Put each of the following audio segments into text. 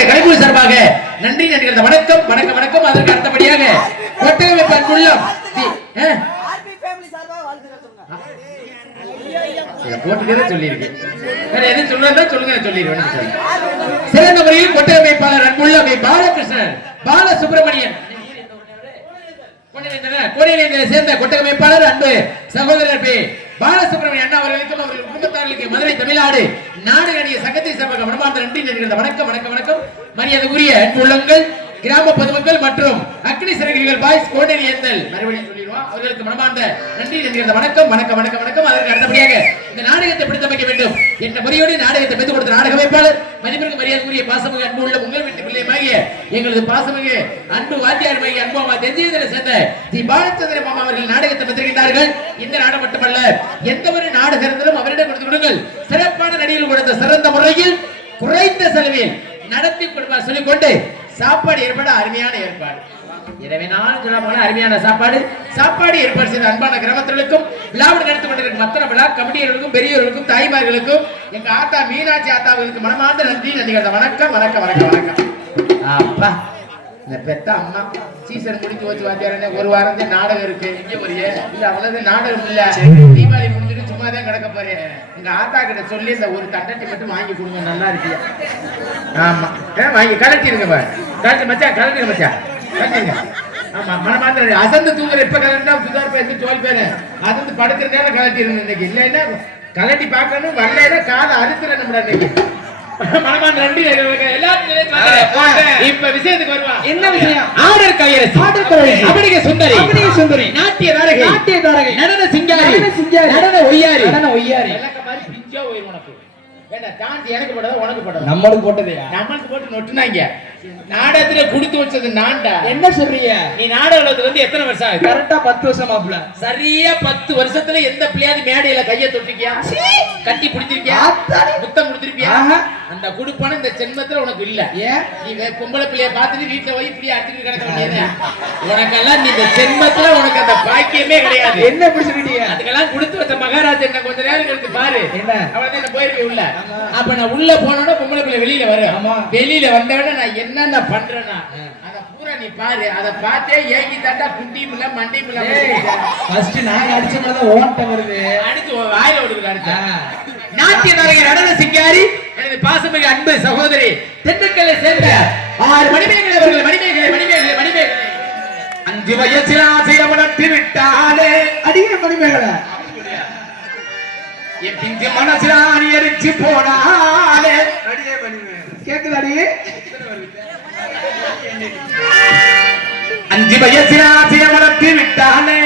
சார்பாக சார்பாக நன்றி நன்றிகள் வணக்கம் வணக்கம் வணக்கம் அதற்கு அடுத்தபடியாக கொட்டகை பண்புள்ளம் தி- ஆ? ஆர்பி ஃபேமிலி சார்பாக வாழ்த்துக்கள் சொல்லுங்க இதை போட்டுக்கிறே சொல்லியிருக்கேன் வேற எதுவும் சொல்றதா சொல்லுங்க நான் சொல்லிடுவேன் சொல்லுங்க. சிறந்த முறையில் கொட்டகை அமைப்பாளர் அன்புள்ள வி. பாலகிருஷ்ணன் பால சுப்பிரமணியன் கோடியிலிருந்து சேர்ந்த கொட்டகை அமைப்பாளர் அன்பு சகோதரர் பி பாலசுப்ரமணிய அண்ணா அவர்களுக்கும் அவர்கள் குடும்பத்தார்களுக்கு மதுரை தமிழ்நாடு நாடு அணிய சங்கத்தை சபக மனமார்ந்த நன்றி நிகழ்ந்த வணக்கம் வணக்கம் வணக்கம். மரியாதைக்குரிய அன்பு உள்ளங்கள் கிராம பொதுமக்கள் மற்றும் அக்னி சிறகுகள் பாய்ஸ் கோடரி ஏந்தல் மறுபடியும் சொல்லிடுவோம். அவர்களுக்கு மனமார்ந்த நன்றி நிகழ்ந்த வணக்கம் வணக்கம் வணக்கம் வணக்கம். அதற்கு அடுத்தபடியாக இந்த நாடகத்தை பிடித்தமைக்க வேண்டும் என்ற முறையோடு நாடகத்தை பெற்றுக் கொடுத்த நாடக அமைப்பாளர் மதிப்பிற்கு மரியாதைக்குரிய பாசமிகு அன்பு உள்ள உங்கள் வீட்டு பிள்ளையமாகிய எங்களது பாசமிகு அன்பு வாத்தியார் மைய அன்பு தெஞ்சியதில் சேர்ந்த தி பாலச்சந்திர மாமா அவர்கள் நாடகத்தை பெற்றிருக்கிறார்கள் இந்த நாடகம் மட்டுமல்ல எந்த ஒரு நாடகத்திலும் அவரிடம் கொடுத்து கொடுங்கள் சிறப்பான நடிகர்கள் கொடுத்த சிறந்த முறையில் குறைந்த செலவில் நடத்தி கொடுப்பார் சொல்லிக்கொண்டு சாப்பாடு ஏற்பாடு அருமையான ஏற்பாடு. எனவே நான் சொல்ல போன அருமையான சாப்பாடு. சாப்பாடு ஏற்பாடு செய்த அன்பான கிராமத்தினருக்கும் விழாவில் நடத்தி கொண்டிருக்கும் மத்தன விழா கபடியர்களுக்கும் பெரியவர்களுக்கும் தாய்மார்களுக்கும் எங்க ஆத்தா மீனாட்சி ஆத்தாவுக்கு மனமார்ந்த நன்றி நன்றிகள். வணக்கம் வணக்கம் வணக்கம் வணக்கம். அப்பா இந்த பெத்த அம்மா சீசன் முடிஞ்சு வச்சு வாத்தியாரனே ஒரு வாரம் தான் நாடகம் இருக்கு. இங்க வரிய இல்ல அவ்வளவு நாடகம் இல்ல. தீபாவளி முடிஞ்சிட்டு சும்மா தான் கிடக்க போறேன். எங்க ஆத்தா கிட்ட சொல்லி இந்த ஒரு தட்டட்டி மட்டும் வாங்கி கொடுங்க. நல்லா இருக்கியா? ஆமா. ஏ, வாங்கி கலட்டிருங்க பாரு. கலட்டி மச்சா கலட்டிருங்க மச்சா ஆமா மனமாத்திர அசந்து தூங்குற இப்ப கலண்டா சுதார் பேருந்து தோல் பேரு அசந்து படுக்கிற நேரம் கலட்டிருங்க இன்னைக்கு. இல்லைன்னா கலட்டி பார்க்கணும் வரலைன்னா காதை அறுத்துறேன் நம்மள இன்னைக்கு. எல்லாரும் இப்ப விஷயத்துக்கு வருவா. என்ன விஷயம்? ஆடர் கையரசி. அபிநய சுந்தரி. சுந்தரி. நாட்டிய தாரகை. நாட்டிய தாரகை. நடன சிங்காரி. நடன சிங்காரி. நடன ஒய்யாரி. நடன ஒய்யாரி. பிஞ்சா ஒயிர் உனக்கு. எனக்கு போட்டதா உனக்கு போட்டதா? நம்மளுக்கு போட்டதையா? நம்மளுக்கு போட்டு நொட்டுனாங்க. நாடகத்துல குடுத்து வச்சது நான்டா. என்ன சொல்றீங்க? நீ நாடகத்துல வந்து எத்தனை வருஷம் ஆகுது? கரெக்டா பத்து வருஷம் ஆப்ல சரியா பத்து வருஷத்துல எந்த பிள்ளையாவது மேடையில கைய தொட்டிருக்கியா கட்டி பிடிச்சிருக்கியா. முத்தம் கொடுத்திருக்கியா. அந்த குடுப்பான இந்த ஜென்மத்துல உனக்கு இல்ல. நீ பொம்பளை பிள்ளைய பார்த்துட்டு வீட்டுல போய் இப்படி அடிச்சுட்டு கிடக்க வேண்டியது. உனக்கெல்லாம் இந்த ஜென்மத்துல உனக்கு அந்த பாக்கியமே கிடையாது. என்ன சொல்லிட்டீங்க? அதுக்கெல்லாம் கொடுத்து வச்ச மகாராஜா என்ன கொஞ்ச நேரம் கழித்து பாரு. என்ன? அவன் என்ன போயிருக்கேன் உள்ள. அப்ப நான் உள்ள போனோட பொம்பளை பிள்ளை வெளியில வரும். வெளியில வந்தவன நான் என்னென்ன பண்றேன்னா அத பூரா நீ பாரு. அத பார்த்தே ஏங்கி தாண்டா குண்டியும் இல்ல மண்டியும் இல்ல ஃபர்ஸ்ட் நாங்க அடிச்ச மாதிரி ஓட்ட வருது. அடிச்சு வாயில விடுது அடிச்சு. நாட்டிய நாயகி நடன சிங்காரி எனது பாசமிகு அன்பு சகோதரி திண்டுக்கல்லை சேர்ந்த ஆறு மணிமேகலை அவர்கள். மணிமேகலை மணிமேகலை மணிமேகலை. அஞ்சு வயசில் ஆசைய வளர்த்து விட்டாலே அடியே மணிமேகலை. என் பிஞ்சு மனசுல ஆணி எரிச்சு போனாலே. கேக்குதா அடி அஞ்சு வயசில் ஆசைய வளர்த்து விட்டாலே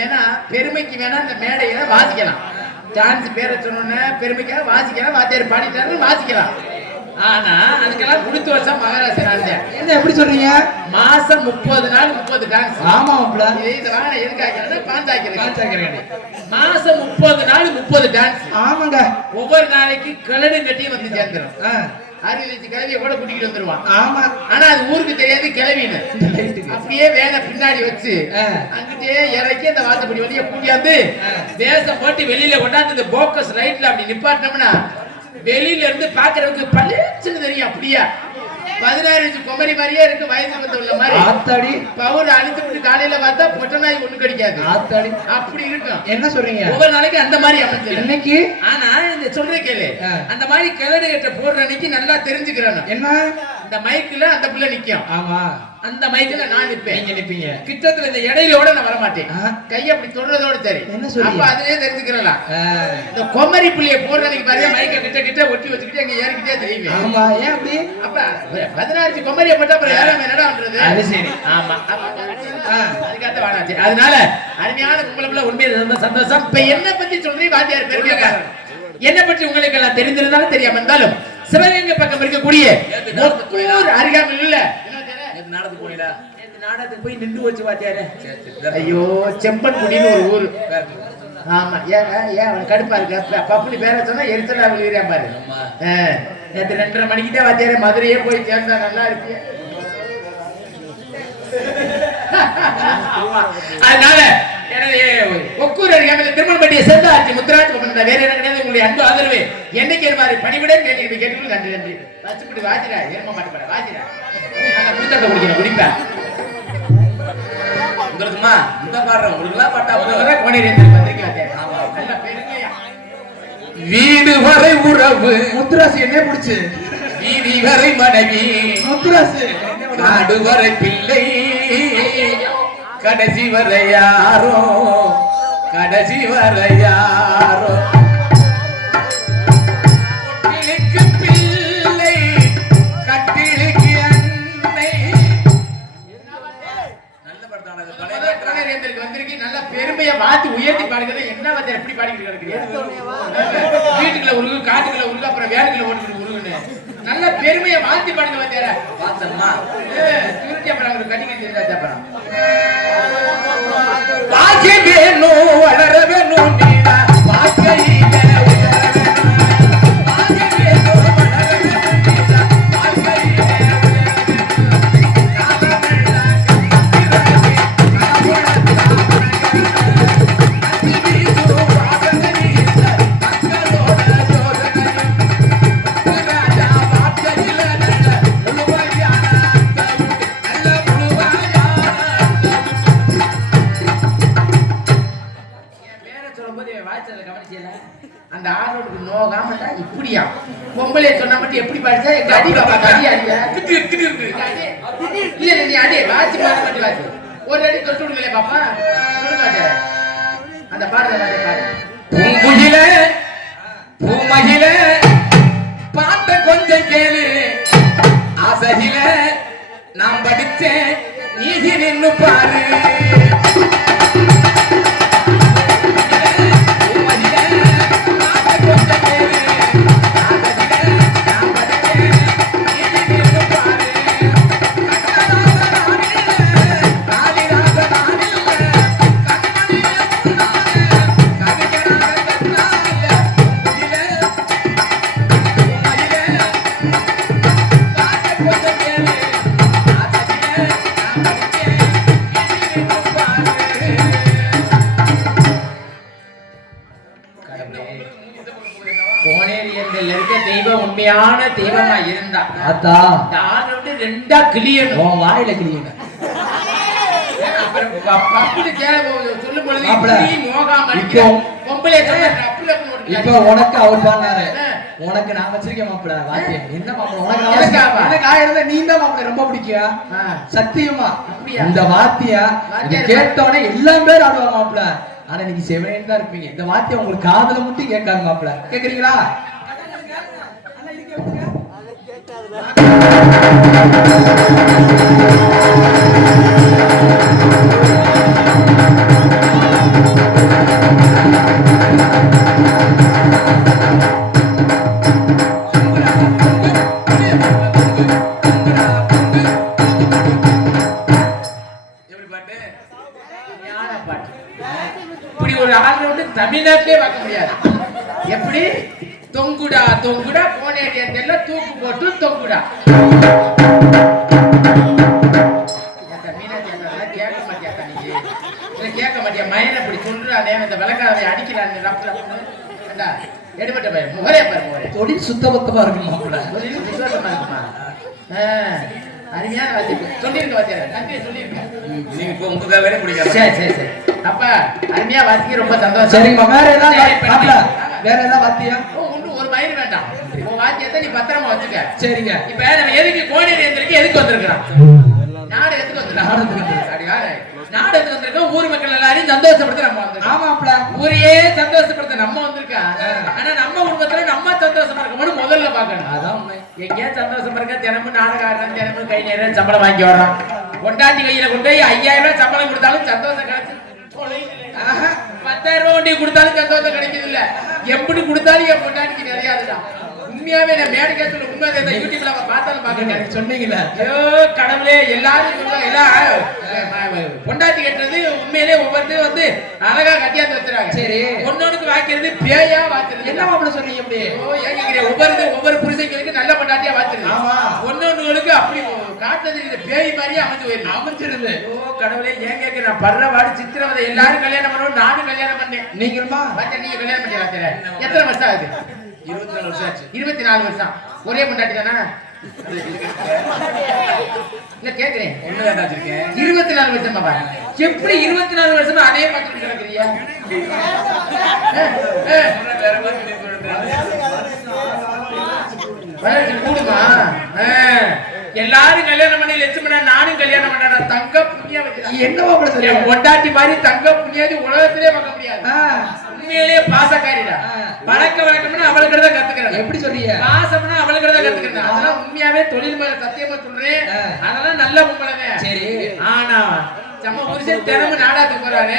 வேணா பெருமைக்கு வேணா இந்த மேடையில வாசிக்கலாம். டான்ஸ் பேரை சொன்னோன்னே பெருமைக்காக வாசிக்கலாம் வாத்தியார் பாடிட்டாரு வாசிக்கலாம். ஆனா அதுக்கெல்லாம் கொடுத்து வச்சா மகாராஷ்டிரா ராஜ்யம். என்ன எப்படி சொல்றீங்க? மாசம் முப்பது நாள் முப்பது டான்ஸ் ஆமா இது இந்த வாழை எதுக்காக பாஞ்சாக்கிறது காஞ்சாக்கிறேன் மாசம் முப்பது நாள் முப்பது டான்ஸ் ஆமாங்க. ஒவ்வொரு நாளைக்கு கிழடு கட்டி வந்து சேர்ந்துரும். ஆ. அறுபது வயசு கிளவிய கூட கூட்டிட்டு வந்துருவான் ஆமா ஆனா அது ஊருக்கு தெரியாது கிளவின்னு. அப்படியே வேலை பின்னாடி வச்சு. அங்கிட்டே இறக்கி அந்த வாசப்படி வழியா கூட்டியாந்து வேஷம் போட்டு வெளியில கொண்டாந்து இந்த போக்கஸ் லைட்ல அப்படி நிப்பாட்டினோம்னா வெளியில இருந்து பாக்குறதுக்கு பளிச்சுன்னு தெரியும் அப்படியா பதினாறு குமரி மாதிரியே இருக்கு வயசு வந்து உள்ள மாதிரி. ஆத்தாடி. பவுர் அழித்து விட்டு காலையில பார்த்தா பொட்ட நாய் ஒண்ணு கடிக்காது. ஆத்தாடி. அப்படி இருக்கும். என்ன சொல்றீங்க? ஒவ்வொரு நாளைக்கு அந்த மாதிரி அமைஞ்சது இன்னைக்கு? ஆனா இந்த சொல்றேன் கேளு. அந்த மாதிரி கிளடு கட்ட போடுற அன்னைக்கு நல்லா தெரிஞ்சுக்கிறேன் என்ன? இந்த மைக்ல அந்த பிள்ளை நிக்கும். ஆமா. அந்த மைக்ல நான் நிப்பேன். நீங்க நிப்பீங்க. கிட்டத்துல இந்த இடையிலோட நான் வர மாட்டேன். கை அப்படி தொடுறதோட சரி. என்ன சொல்றீங்க? அப்ப அதுலயே தெரிஞ்சுக்கிறலாம். இந்த கொமரி புள்ளிய போடுற அன்னைக்கு பாருங்க மைக்க கிட்ட கிட்ட ஒட்டி வச்சுக்கிட்டு அங்க ஏறிக்கிட்டே தெரியுமே ஆமா ஏன் அப்படி? அப்ப பதினாறு கொமரிய போட்டா அப்புறம் ஏறாம என்னடா பண்றது? அது சரி. ஆமா. அதுக்காக வாடாச்சு. அதனால அருமையான கும்பலம்ல உண்மையில ரொம்ப சந்தோஷம். இப்ப என்ன பத்தி சொல்றீங்க வாத்தியார் பெருமையாக்காரர் என்ன பற்றி உங்களுக்கு எல்லாம் தெரிந்திருந்தாலும் தெரியாம இருந்தாலும் சிவகங்கை பக்கம் இருக்கக்கூடிய அருகாமையில் உள்ள நாடகத்துக்கு போனீங்களா நாடகத்துக்கு போய் நின்று வச்சு சரி ஐயோ செம்பன்குடின்னு ஒரு ஊரு. ஆமா ஏன் ஏன் அவன் கடுப்பா இருக்கு? பப்புனி பேர சொன்னா எரிச்சலா விழுகிறான் பாரு. நேத்து ரெண்டரை மணிக்கு தான் வாத்தியாரே மதுரையே போய் சேர்ந்தா நல்லா இருக்கு. அதனால எனது ஒக்கூர் அருகாமையில் திருமணப்பட்டியை சேர்ந்த ஆட்சி முத்துராஜ் கொண்ட வேற என்ன கிடையாது? உங்களுடைய அன்பு ஆதரவு. என்னைக்கு மாதிரி பணிவிட கேட்டு கேட்டு நன்றி நன்றி. வச்சுக்கிட்டு வாசிடா ஏமா மாட்டு போட வாசிடா. புத்தகத்தை குடிக்கிறேன் குடிப்பேன் உங்களுக்குமா? இந்த பாடுறேன் உங்களுக்குலாம் பட்டா. வரை கோணிரேந்தர் பத்திரிக்கை. வீடு வரை உறவு. முத்துராசு என்ன பிடிச்சு. வீதி வரை மனைவி. முத்துராசு. நாடு வரை பிள்ளை. கடைசி வரை யாரோ? கடைசி வரை யாரோ? பெருமையா மாத்தி உயர்த்தி பாடுகிறது. என்ன எப்படி பாடிக்கிட்டு கிடக்குறீங்க? வீட்டுக்குள்ள உருகு காட்டுக்குள்ள உருகு அப்புறம் நல்ல பெருமையா பாடுங்க வாத்தியார பார்த்தோமா திருச்சி அப்புறம் அவருக்கு கட்டிக்க தெரிஞ்சாச்சு அப்புறம் வாக்கி வேணும் வளர வேணும் வாய்ச்சல கவனிச்சல அந்த ஆணோடுக்கு நோகாம இருந்தா இப்படியா? பொம்பளை சொன்னா மட்டும் எப்படி படிச்சா? எங்க அடி பாப்பா அடி அடியா. இல்ல நீ அடி வாசி பாரு மட்டும் வாசி. ஒரு அடி தொட்டு விடுங்களே பாப்பா. சொல்லுங்க. அந்த பாடுற பாரு பூங்குயில பூமகில பாட்ட கொஞ்சம் கேளு. ஆசையில நாம் படிச்ச நீதி நின்னு பாரு. இருந்தா ஆத்தா இந்த ஆணோடு ரெண்டா கிளியணும். உன் வாயில கிளியுங்க அப்புறம் ப- பப்புனு கே- சொல்லும் பொழுது மாப்பிள, இப்படி நோகாம இப்போ- அடிக்கிறேன். பொம்பளை சொன்னா ரப்புல போட்டு இப்ப உனக்கு அவர் பண்ணாரு. உனக்கு நான் வச்சிருக்கேன் மாப்பிள வாத்தியம் என்ன மாப்பிள உனக்கு. எனக்கு ஆயிரம் நீ தான் மாப்பிள ரொம்ப பிடிக்கும். சத்தியமா? இந்த வாத்தியம் இது எல்லாம் பேர் ஆடுவாங்க மாப்பிள. ஆனா நீங்க செவனேன்னு தான் இருப்பீங்க. இந்த வாத்தியம் உங்களுக்கு காதுல மட்டும் கேட்காது மாப்பிள. கேக்குறீங்களா எப்படி பாட்டு ஞான பாட்டு இப்படி ஒரு ஆள் தமிழ்நாட்டிலே பார்க்க முடியாது. எப்படி? தொங்குடா தொங்குடா கோனேரி தெரியல தூக்கு போட்டு தொங்குடா. கேட்க மாட்டியா? மயனை இப்படி சொல்றானே இந்த விளக்காவை அடிக்கிறான் ரப் ரப்னு. ஏண்டா, எடுபட்ட பையன். முகரே பாரு முகரே. தொழில் சுத்தபத்தமா இருக்கு மாப்பிள்ள ஒரு நிமிஷம் விசுவாசமா இருக்குமா? அருமையான வாத்தியம் வாத்தியார் நன்றி சொல்லிருக்கேன் நீங்க இப்போ உங்க பிடிக்காது சரி சரி சரி. அப்ப அருமையா வாசிக்க ரொம்ப சந்தோஷம். சரி, வேற ஏதாவது வாத்தியம் மயிர் வேண்டாம் உன் வாத்தியத்தை நீ பத்திரமா வச்சுக்க. சரிங்க. இப்ப நம்ம எதுக்கு கோடி எந்திரிக்கு எதுக்கு வந்திருக்கிறோம்? நாடு எதுக்கு வந்திருக்கோம் நாடு எதுக்கு வந்திருக்கோம்? ஊர் மக்கள் எல்லாரையும் சந்தோஷப்படுத்த நம்ம வந்திருக்கோம். ஆமாப்ல ஊரையே சந்தோஷப்படுத்த நம்ம வந்திருக்கோம். ஆனா நம்ம குடும்பத்துல நம்ம சந்தோஷமா இருக்கணும்னு முதல்ல பாக்கணும் அதான் எங்கேயா சந்தோஷமா இருக்க தினமும் நாடகம் ஆடுறான் தினமும் கை நேரம் சம்பளம் வாங்கி வர்றான் கொண்டாட்டி கையில கொண்டு ஐயாயிரம் ரூபாய் சம்பளம் கொடுத்தாலும் சந்தோஷம் கிடைச்சு ஆஹா. பத்தாயிரம் ரூபாய் வண்டி கொடுத்தாலும் சந்தோஷம் கிடைக்கிறது இல்ல எப்படி கொடுத்தாலும் என் பொண்டாட்டிக்கு நிறைய அதுதான் உண்மையாவே நான் மேடை கேட்டு உண்மை இந்த யூடியூப்ல அவன் பார்த்தாலும் பாக்க சொன்னீங்களே ஐயோ கடவுளே எல்லாரும் சொல்லுவாங்க எல்லாம் பொண்டாட்டி கட்டுறது உண்மையிலே ஒவ்வொருத்தரும் வந்து அழகா கட்டியாந்து வச்சுறாங்க. சரி. ஒன்னொன்னுக்கு வாக்கிறது பேயா வாக்குறது என்ன மாப்பிள்ள சொன்னீங்க அப்படி ஐயோ, ஏன் கேக்குறீங்க? ஒவ்வொரு ஒவ்வொரு புருஷங்களுக்கு நல்ல பொண்டாட்டியா வாத்துருது ஆமா. ஒன்னொன்னுகளுக்கு அப்படி காட்டுறது இந்த பேய் மாதிரியே அமைஞ்சு அமைஞ்சிருது. ஐயோ கடவுளே ஏன் கேக்குற? நான் படுற வாடு சித்திரவதை. எல்லாரும் கல்யாணம் பண்ணணும் நானும் கல்யாணம் பண்ணேன். நீங்களுமா? நீங்க கல்யாணம் பண்ணி வாத்தியாரே. எத்தனை வருஷம் ஆகுது? இருபத்தி நாலு வருஷம் ஆச்சு. இருபத்தி நாலு வருஷம். ஒரே பொண்டாட்டி தானே? இல்ல கேக்குறேன். இருபத்தி நாலு வருஷம் பாப்பா எப்படி இருபத்தி நாலு வருஷமா அதே பார்த்துட்டு கிடக்குறியா கூடுமா? எல்லாரும் கல்யாணம் பண்ணி லட்சுமணா நானும் கல்யாணம் பண்ணா தங்க புண்ணியம் வச்சுதான். என்ன மாப்பிள்ள என் சொல்றீங்க பொண்டாட்டி மாதிரி தங்க புண்ணியாதி உலகத்திலே பார்க்க முடியாது. உண்மையிலேயே பாசக்காரிடா. பழக்க வழக்கம்னா அவளுக்கு தான் கத்துக்கிறேன். எப்படி சொல்றீங்க? பாசம்னா அவளுக்கு தான் கத்துக்கிறேன் அதெல்லாம் உண்மையாவே தொழில் மேல சத்தியமா சொல்றேன். அதெல்லாம் நல்ல பொம்பளைதான் சரி. ஆனா நம்ம புருஷன் தினமும் நாடாத்துக்கு போறாரு.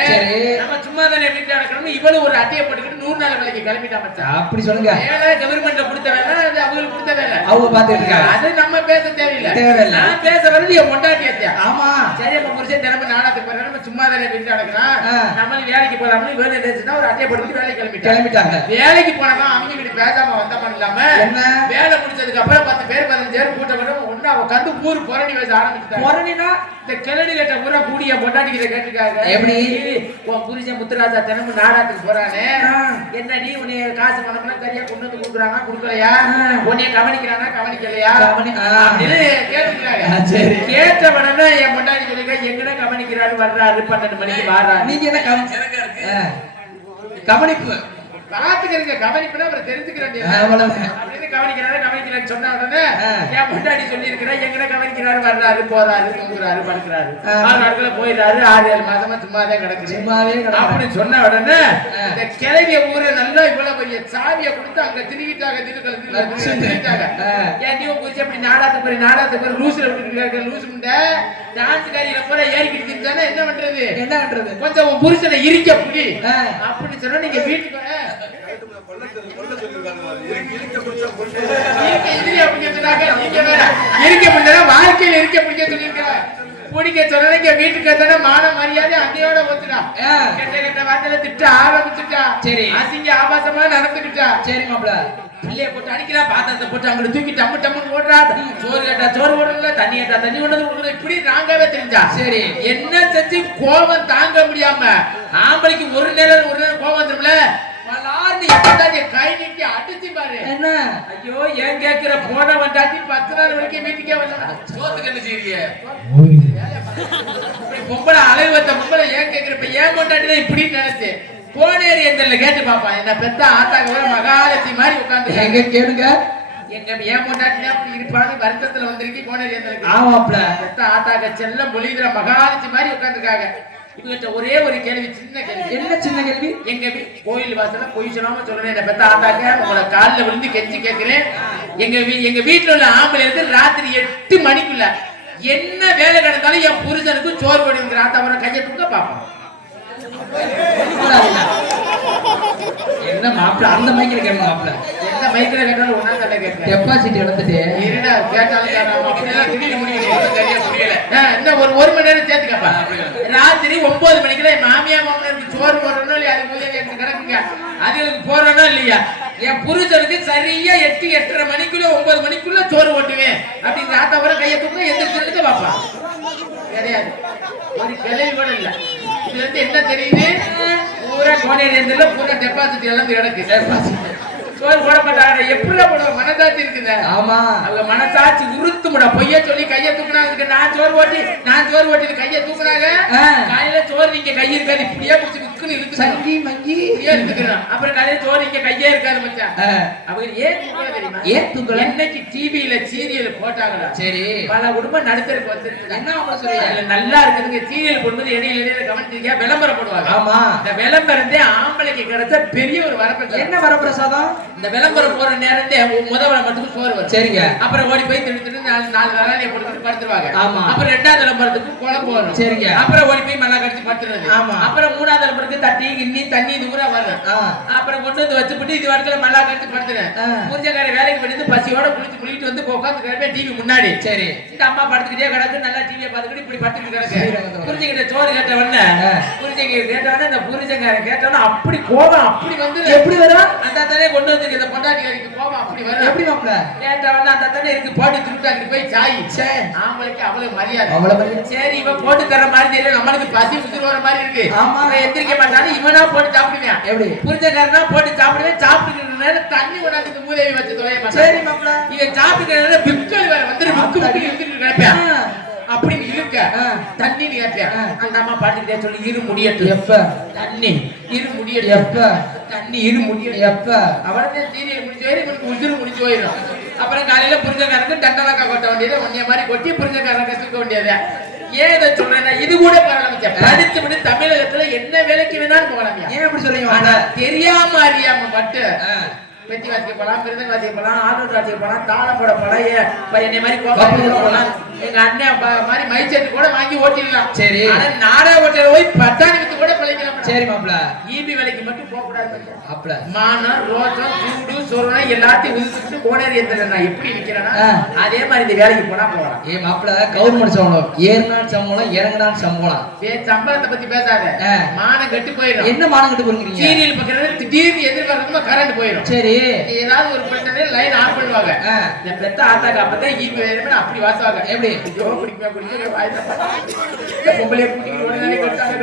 நம்ம சும்மா தானே வீட்டுல நடக்கணும் இவளும் ஒரு அட்டையை போட்டுக்கிட்டு நூறு நாள் வேலைக்கு கிளம்பிட்டா மச்சான். அப்படி சொல்லுங்க. வேலை கவர்மெண்ட்ல கொடுத்த வேலை அது அவங்களுக்கு கொடுத்த வேலை. அவங்க பாத்துட்டு இருக்காங்க. அது நம்ம பேச தேவையில்லை. தேவையில்லை. நான் பேச வரது என் ஆமா. சரி அப்ப புருஷன் தினமும் நாடாத்துக்கு போறாரு நம்ம சும்மா தானே வீட்டுல நடக்கலாம் ஆ. நம்மளும் வேலைக்கு போலாம்னு வேலை ஒரு அட்டையை போட்டுக்கிட்டு வேலைக்கு கிளம்பிட்டா கிளம்பிட்டாங்க. வேலைக்கு போனாங்க அவங்க கிட்ட பேசாம வந்தமா இல்லாம? வேலை முடிச்சதுக்கு அப்புறம் பத்து பேர் பதினஞ்சு பேர் கூட்டம் ஒண்ணா உட்காந்து ஊர் புரணி பேச ஆரம்பிச்சுட்டாங்க. முரணினா இந்த கிளடி கட்ட கூடிய பொண்டாட்டி கிட்ட கேட்டுருக்காங்க எப்படி? உன் புருஷன் முத்துராஜா தினமும் நாடாத்துக்கு போறானே ஆ. என்னடி உன்னைய காசு பணம்லாம் சரியா கொண்டு வந்து கொடுக்குறாங்க கொடுக்கலையா. உன்னைய கவனிக்கிறானா கவனிக்கலையா. அப்படின்னு சரி. கேட்ட உடனே என் பொண்டாட்டி சொல்லிருக்க எங்கட கவனிக்கிறாரு வர்றாரு பன்னெண்டு மணிக்கு வாராரு நீங்க என்ன கவனி எனக்கா இருக்கு ஆ. கவனிப்பு பாத்துக்கிறீங்க கவனிப்புனா அப்புறம் தெரிஞ்சுக்கிறேன். அப்படின்னு கவனிக்கிறாரு கவனிக்கிறாரு சொன்ன உடனே. என் பொண்டாட்டி சொல்லி இருக்கிறேன் எங்கட கவனிக்கிறாரு வர்றாரு போறாரு தூங்குறாரு படுக்கிறாரு ஆ. ஆறு நாட்கள போயிடுறாரு ஆறு ஏழு மாசமா சும்மா தான் கிடக்குது சும்மாவே கிடக்குறேன். அப்படி சொன்ன உடனே. இந்த ஊரை நல்லா இவ்வளவு பெரிய சாவியை கொடுத்து அங்க திருவிட்டாங்க. திருவிட்டாங்க. ஏன் நீ குறிச்சு அப்படி நாடாத்து போய் நாடாத்து போய் லூசுல விட்டுட்டு இருக்க லூசு முண்டை டான்ஸ் காரியில பூரா ஏறிக்கிட்டு திரிஞ்சானா என்ன பண்றது என்ன பண்றது கொஞ்சம் புருஷனை இருக்க புடி. அப்படின்னு சொன்னா நீங்க வீட்டுக்கு. இருக்க. இருக்க முடியல வாழ்க்கையில இருக்க பிடிக்க சொன்னீங்க வீட்டுக்கு வந்தானே மான மரியாதை அன்னையோட ஒத்துடா. கெட்ட கெட்ட வார்த்தையில திட்ட ஆரம்பிச்சுட்டா. சரி. அசிங்க ஆபாசமா நடந்துக்கிட்டா. சரி மாப்பிள்ள பிள்ளைய போட்டு அடிக்கிறா பாத்திரத்தை போட்டு அங்கிட்டு தூக்கி டம்மு டம்முன்னு ஓடுறா. சோறு கேட்டா சோறு ஓடுறல தண்ணி கேட்டா தண்ணி ஓடுறது இப்படி நாங்காவே தெரிஞ்சா. சரி. என்ன செஞ்சு கோபம் தாங்க முடியாம ஆம்பளைக்கு ஒரு நேரம் ஒரு நேரம் கோபம் வந்துரும்ல? எப்படாட்டி கை நீட்டி அடிச்சு பாரு. என்ன? ஐயோ ஏன் கேக்குற? போன வந்தாட்டி பத்து நாள் வரைக்கும் வீட்டுக்கே வரல சோத்துக்கு என்ன செய்றீங்க? இப்படி பொம்பளை அழகு வந்த பொம்பளை ஏன் கேக்குற? இப்ப ஏன் கொண்டாட்டி இப்படி நினைச்சு. கோனேரி எந்தல்ல கேட்டு பாப்பான் என்ன பெத்த ஆத்தாக்க மகாலட்சுமி மாதிரி உட்காந்து எங்க கேளுங்க. எங்க ஏன் பொண்டாட்டி அப்படி இருப்பாங்க வருத்தத்துல வந்திருக்கு கோனேரி எந்தலுக்கு ஆமாப்ல. பெத்த ஆத்தாக்க செல்லம் பொழிகிற மகாலட்சுமி மாதிரி உட்காந்துருக்காங்க இவங்கிட்ட ஒரே ஒரு கேள்வி சின்ன கேள்வி. என்ன சின்ன கேள்வி? எங்க கோயில் வாசல்ல பொய் சொல்லாம சொல்றேன். என்ன பெத்த ஆத்தாக்க உங்களை காலில் விழுந்து கெஞ்சி கேட்கிறேன். எங்க வீ- எங்க வீட்டுல உள்ள ஆம்பளை இருந்து ராத்திரி எட்டு மணிக்குள்ள என்ன வேலை கிடந்தாலும் என் புருஷனுக்கு சோறு போடுங்கிற ஆத்தா வர கையை தூக்க பாப்போம் என்ன மாப்பிள? அந்த மைக்கில் கேட்க மாப்பிள. எந்த மைக்கில் கேட்டாலும் கேட்கிறேன். டெபாசிட் இருடா கேட்டாலும் புரியல. இன்னும் ஒரு ஒரு மணி நேரம் சேர்த்துக்கப்பா. ராத்திரி ஒன்பது மணிக்கு என் மாமியா மாமனாருக்கு சோறு போடுறோம் இல்லையா? அது முதல்ல எனக்கு கிடக்குங்க. அதுகளுக்கு போறோம்னா இல்லையா? என் புருஷனுக்கு சரியா எட்டு எட்டரை மணிக்குள்ள ஒன்பது மணிக்குள்ள சோறு ஓட்டுவேன் அப்படிங்கிற ஆத்தா வர கையை தூக்க எந்திரிச்சு பாப்பா. கிடையாது. ஒரு கிளவி கூட இல்ல. இது வந்து என்ன தெரியுது? பூரா கோனேரியன்ல பூரா டெபாசிட் எல்லாம் கிடக்கு. டெபாசிட் சோறு போட மாட்டாங்க எப்படி போடுவோம் மனதாச்சு இருக்குங்க ஆமா. அவங்க மனசாட்சி உறுத்து முடா பொய்ய சொல்லி கைய தூக்குனாங்க நான் சோறு ஓட்டி நான் சோறு ஓட்டி கைய தூக்குனாங்க. காலையில சோறு நீங்க கை இருக்காது. இப்படியே பிடிச்சி இழுத்து சங்கி மங்கி. அப்புறம் இங்க கையே இருக்காது மச்சான் அவங்க ஏன் தூக்கல தெரியுமா? ஏன் தூக்கல? என்னைக்கு டிவியில சீரியல் போட்டாங்களா சரி. பல குடும்பம் நடுத்தருக்கு வந்துருக்கு என்ன அவங்க நல்லா இருக்குதுங்க. சீரியல் போடும்போது இடையில இடையில கவனிச்சிருக்கா விளம்பரம் போடுவாங்க. ஆமா. இந்த விளம்பரத்தே ஆம்பளைக்கு கிடைச்ச பெரிய ஒரு வரப்பிரசாதம். என்ன வரப்பிரசாதம்? இந்த விளம்பரம் போற நேரத்தே முதல் மட்டும் சோறு வரும். சரிங்க. அப்புறம் ஓடி போய் திரு திரு நாலு நாலு விளையாடிய போட்டு படுத்துருவாங்க. ஆமா. அப்புறம் ரெண்டாவது விளம்பரத்துக்கு குழம்பு வரும். சரிங்க. அப்புறம் ஓடி போய் மல்லா கடிச்சு படுத்துறது. ஆமா. அப்புறம் மூணாவது விளம்பரத்துக்கு தண்ணி கிண்ணி தண்ணி இது கூட வரும். அப்புறம் கொண்டு வந்து வச்சுப்புட்டு இது வடத்துல மல்லா கடிச்சு படுத்துறேன். புரிஞ்சக்கார வேலைக்கு போயிட்டு பசியோட குளிச்சு குளிட்டு வந்து உட்காந்து டிவி முன்னாடி சரி இந்த அம்மா படுத்துக்கிட்டே கிடக்கு நல்லா டிவியை பார்த்துக்கிட்டு இப்படி படுத்துக்கிட்டு கிடக்கு. புரிஞ்சுக்கிட்ட சோறு கேட்ட உடனே ஆ. புரிஞ்சுக்க கேட்ட உடனே இந்த புரிஞ்சங்கார கேட்ட உடனே அப்படி கோபம் அப்படி வந்து எப்படி வரும் அந்த தானே கொண்டு வந்து இந்த பொண்டாட்டி கோபம் அப்படி வரும் எப்படி மாப்பிள கேட்ட உடனே அந்த தானே இருக்கு போட்டு திருட்டாங்க போய் சாய் சே ஆம்பளைக்கு அவ்வளவு மரியாதை அவ்வளவு. சரி இவன் போட்டு தர மாதிரி தெரியல நம்மளுக்கு பசி உதிர் வர மாதிரி இருக்கு ஆமா. எந்திரிக்க மாட்டானு இவனா போட்டு சாப்பிடுவேன். எப்படி? புரிஞ்சக்காரனா போட்டு சாப்பிடுவேன் சாப்பிட்டு நேரம் தண்ணி இந்த மூதேவி வச்சு தொலைய மாட்டான் சரி மாப்பிள. இவன் சாப்பிட்டு பிக்கல் வேற வந்துரு பிக்கு பிக்கு இருந்துட்டு கிடப்பேன். அப்படின்னு இருக்க. தண்ணி கேட்பேன். அந்த அம்மா பாட்டுக்கிட்டே சொல்லி இரு முடியட்டும் எப்ப? தண்ணி இரு முடியட்டும் எப்ப? தண்ணி இரு முடியட்டும் எப்ப? அவரே சீரியல் முடிஞ்ச வரை இவனுக்கு உதிரு முடிஞ்சு போயிடும். அப்புறம் காலையில புரிஞ்சக்காரனுக்கு தண்டலக்கா கொட்ட வேண்டியது ஒன்னே மாதிரி கொட்டி புரிஞ்சக்காரனுக்கு தூக்க வேண்டியது. ஏன் இதை சொல்றேன்னா இது கூட பரவாயில்ல படித்து விட்டு தமிழகத்துல என்ன வேலைக்கு வேணாலும் போகலாம் ஏன் அப்படி சொல்றீங்க தெரியாம அறியாம மட்டும். பெட்டி வாசிக்க போலாம் மிருதங்க வாசிக்க போலாம் ஆடல் வாசிக்க போலாம் தாளம் போட போலாம் என்னை மாதிரி கோபால போலாம் எங்க அண்ணன் மாதிரி மைச்செட்டு கூட வாங்கி ஓட்டிடலாம். சரி. ஆனா நாடா ஓட்டல போய் வித்து கூட பிழைக்கலாம் சரி மாப்பிள ஈபி வேலைக்கு மட்டும் போக கூடாது. மாப்பிள மானம் ரோஜம் சூடு சொரணம் எல்லாத்தையும் உதிச்சுட்டு கோனேரி எந்திர நான் எப்படி நிக்கிறேன்னா. அதே மாதிரி இந்த வேலைக்கு போனா போகலாம். ஏ மாப்பிள கவர்மெண்ட் சம்பளம். ஏறினான் சம்பளம் இறங்கினான் சம்பளம். சம்பளத்தை பத்தி பேசாத. மானம் கெட்டு போயிடும். என்ன மானம் கட்டு போறீங்க சீரியல் பக்கத்துல திடீர்னு எதிர்பார்க்கமா கரண்ட் போயிடும். சரி. ஏதாவது ஒரு பிரச்சனை லைன் ஆன் பண்ணுவாங்க. இந்த பெத்த ஆத்தாக்கு அப்பதான் ஈபி வேணுமே அப்படி வாசுவாங்க. எப்படி? ஐயோ, பிடிக்குமா, பிடிக்குமா, வாயில பா. இந்த பொம்பளைய கூட்டிட்டு ஒரு நாளைக்கு கொடுத்தாங்க.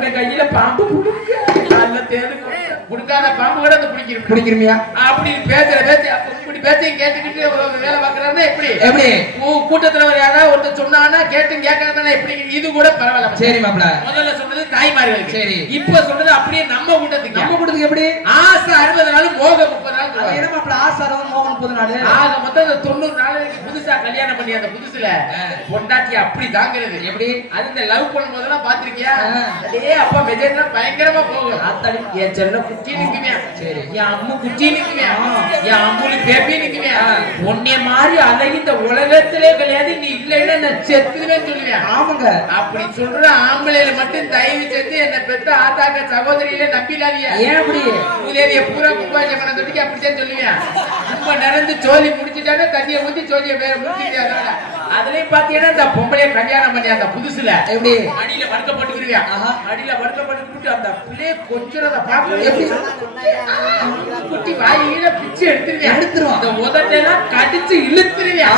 அவன் கையில பாம்பு புடுங்க. நல்ல தேடு கொடுக்காத பாம்பு கூட அந்த பிடிக்கிறோம் பிடிக்கிறீங்க அப்படி பேசுற பேச்சு இப்படி பேச்சையும் கேட்டுக்கிட்டு வேலை பாக்குறாருன்னா எப்படி? எப்படி? கூட்டத்துல ஒரு யாராவது ஒருத்தர் சொன்னான்னா கேட்டு கேட்கறதுனா எப்படி? இது கூட பரவாயில்ல சரி மாப்பிள. முதல்ல சொன்னது தாய்மார்களுக்கு. சரி. இப்ப சொல்றது அப்படியே நம்ம கூட்டத்துக்கு. நம்ம கூட்டத்துக்கு எப்படி? ஆசை அறுபது நாள் போக முப்பது நாள். என்ன மாப்பிள ஆசாரம் மோகன் முப்பது நாள்? ஆக மொத்தம் இந்த தொண்ணூறு நாளைக்கு புதுசா கல்யாணம் பண்ணி அந்த புதுசுல. பொண்டாட்டி அப்படி தாங்கிறது. எப்படி? அது இந்த லவ் பண்ணும் போதெல்லாம் பாத்திருக்கியா. அதே அப்பா மெஜேஜ் பயங்கரமா போகும். ஆத்தாடி. என் செல்ல நிக்குவேன் சரி. என் அம்மு நிக்குவேன் ஆ. என் அம்முலி பேபி நிக்குவேன். உன்னை மாதிரி அழகி இந்த உலகத்திலே கிடையாது நீ இல்லைன்னா நான் செத்துவேன் சொல்லுவேன் ஆமாங்க அப்படி சொல்ற ஆம்பளையில மட்டும் தயவு செஞ்சு என்ன பெத்த ஆத்தாக்க சகோதரியில நம்பிடாதீங்க ஏன் அப்படி உதவிய பூரா பண்ண தொட்டிக்கு அப்படித்தான் சொல்லுவேன் கும்ப நிறைந்து சோழி முடிச்சுட்டானே தண்ணியை ஊத்தி சோழிய வேற முடிச்சுட்டு அதனால அதுலயும் பாத்தீங்கன்னா இந்த பொம்பளைய கல்யாணம் பண்ணி அந்த புதுசுல எப்படி அடியில வறுக்கப்பட்டுக்கிருவியா ஆஹா. அடியில வறுக்கப்பட்டு அந்த பிள்ளைய கொஞ்சம் எப்படி? குட்டி வாயில பிச்சு எடுத்துருவான். அந்த உதட்டெல்லாம் கடிச்சு இழுத்துருவியா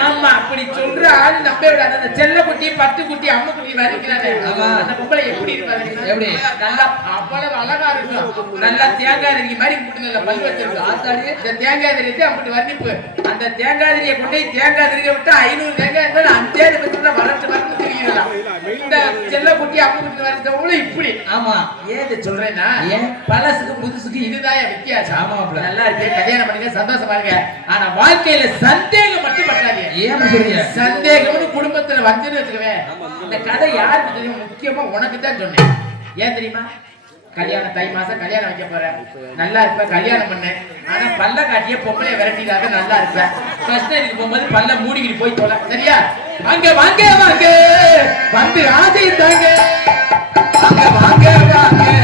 ஆமா. அப்படி சொல்ற ஆள் நம்ப விடாது அந்த செல்ல குட்டி பட்டு குட்டி அம்மு குட்டி வரைக்கிறானே ஆமா. அந்த பொம்பளை எப்படி இருப்பா தெரியுமா? எப்படி? நல்லா அவ்வளவு அழகா இருக்கும் நல்லா தேங்காய் தரிக்கு மாதிரி முட்டுல பல் வச்சிருக்கும் ஆத்தாடி. இந்த தேங்காய் தரிட்டு அப்படி வர்ணிப்பு அந்த தேங்காய் தரியை கொண்டு தேங்காய் தரிக்க விட்டு ஐநூறு தேங்காய் இருந்தாலும் அஞ்சாயிரம் பட்சத்துல வளர்த்து வளர்த்து இந்த செல்ல குட்டி அம்மு குட்டி வரைச்சவங்களும் இப்படி. ஆமா. ஏன் சொல்றேன்னா? பழசுக்கு புதுசுக்கு இதுதான் வித்தியாசம். ஆமா, மாப்ள. நல்லா இருக்கு. கல்யாணம் பண்ணுங்க சந்தோஷமா இருங்க ஆனா வாழ்க்கையில சந்தேகம் மட்டும் ஏன் அப்படி சொல்றீங்க? சந்தேகம்னு குடும்பத்துல வந்துன்னு வச்சுக்கவேன் இந்த கதை யாருக்கு தெரியும்? முக்கியமா உனக்கு தான் சொன்னேன். ஏன் தெரியுமா? கல்யாணம் தை மாசம் கல்யாணம் வைக்க போறேன். நல்லா இருப்ப கல்யாணம் பண்ணேன். ஆனா பல்ல காட்டிய பொம்பளை விரட்டிக்காக நல்லா இருப்பேன். ஃபர்ஸ்ட் இதுக்கு போகும்போது பல்ல மூடிக்கிட்டு போய் போல சரியா? வாங்க வாங்க வாங்க. வந்து ஆசை தாங்க. வாங்க வாங்க வாங்க.